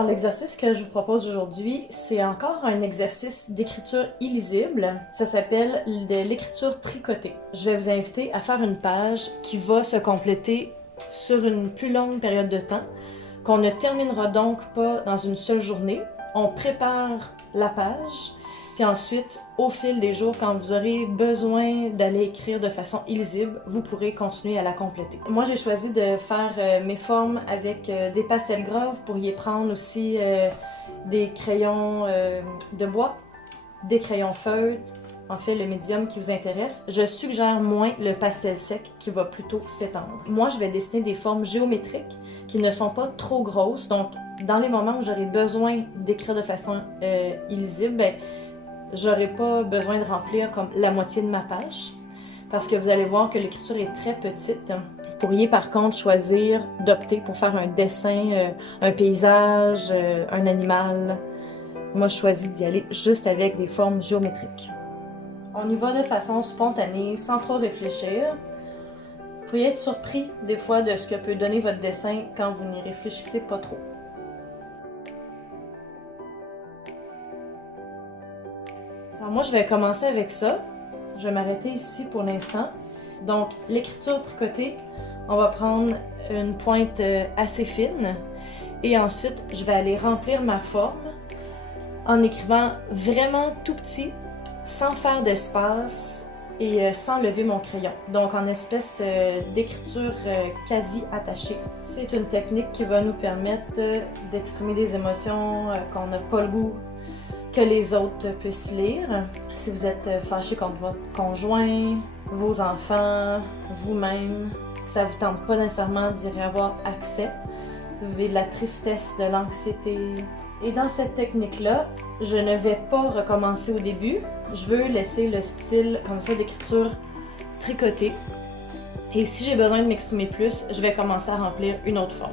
Alors l'exercice que je vous propose aujourd'hui, c'est encore un exercice d'écriture illisible. Ça s'appelle de l'écriture tricotée. Je vais vous inviter à faire une page qui va se compléter sur une plus longue période de temps, qu'on ne terminera donc pas dans une seule journée. On prépare la page, puis ensuite, au fil des jours, quand vous aurez besoin d'aller écrire de façon illisible, vous pourrez continuer à la compléter. Moi, j'ai choisi de faire mes formes avec des pastels gras. Vous pourriez prendre aussi des crayons de bois, des crayons feutres, en fait le médium qui vous intéresse. Je suggère moins le pastel sec qui va plutôt s'étendre. Moi, je vais dessiner des formes géométriques qui ne sont pas trop grosses, donc dans les moments où j'aurai besoin d'écrire de façon illisible, ben, j'aurai pas besoin de remplir comme la moitié de ma page, parce que vous allez voir que l'écriture est très petite. Vous pourriez par contre choisir d'opter pour faire un dessin, un paysage, un animal. Moi, je choisis d'y aller juste avec des formes géométriques. On y va de façon spontanée, sans trop réfléchir. Vous pouvez être surpris des fois de ce que peut donner votre dessin quand vous n'y réfléchissez pas trop. Alors moi, je vais commencer avec ça. Je vais m'arrêter ici pour l'instant. Donc, l'écriture tricotée, on va prendre une pointe assez fine et ensuite, je vais aller remplir ma forme en écrivant vraiment tout petit, sans faire d'espace et sans lever mon crayon. Donc, en espèce d'écriture quasi attachée. C'est une technique qui va nous permettre d'exprimer des émotions qu'on n'a pas le goût que les autres puissent lire. Si vous êtes fâché contre votre conjoint, vos enfants, vous-même, ça vous tente pas nécessairement d'y avoir accès. Si vous avez de la tristesse, de l'anxiété. Et dans cette technique-là, je ne vais pas recommencer au début. Je veux laisser le style comme ça d'écriture tricotée. Et si j'ai besoin de m'exprimer plus, je vais commencer à remplir une autre forme.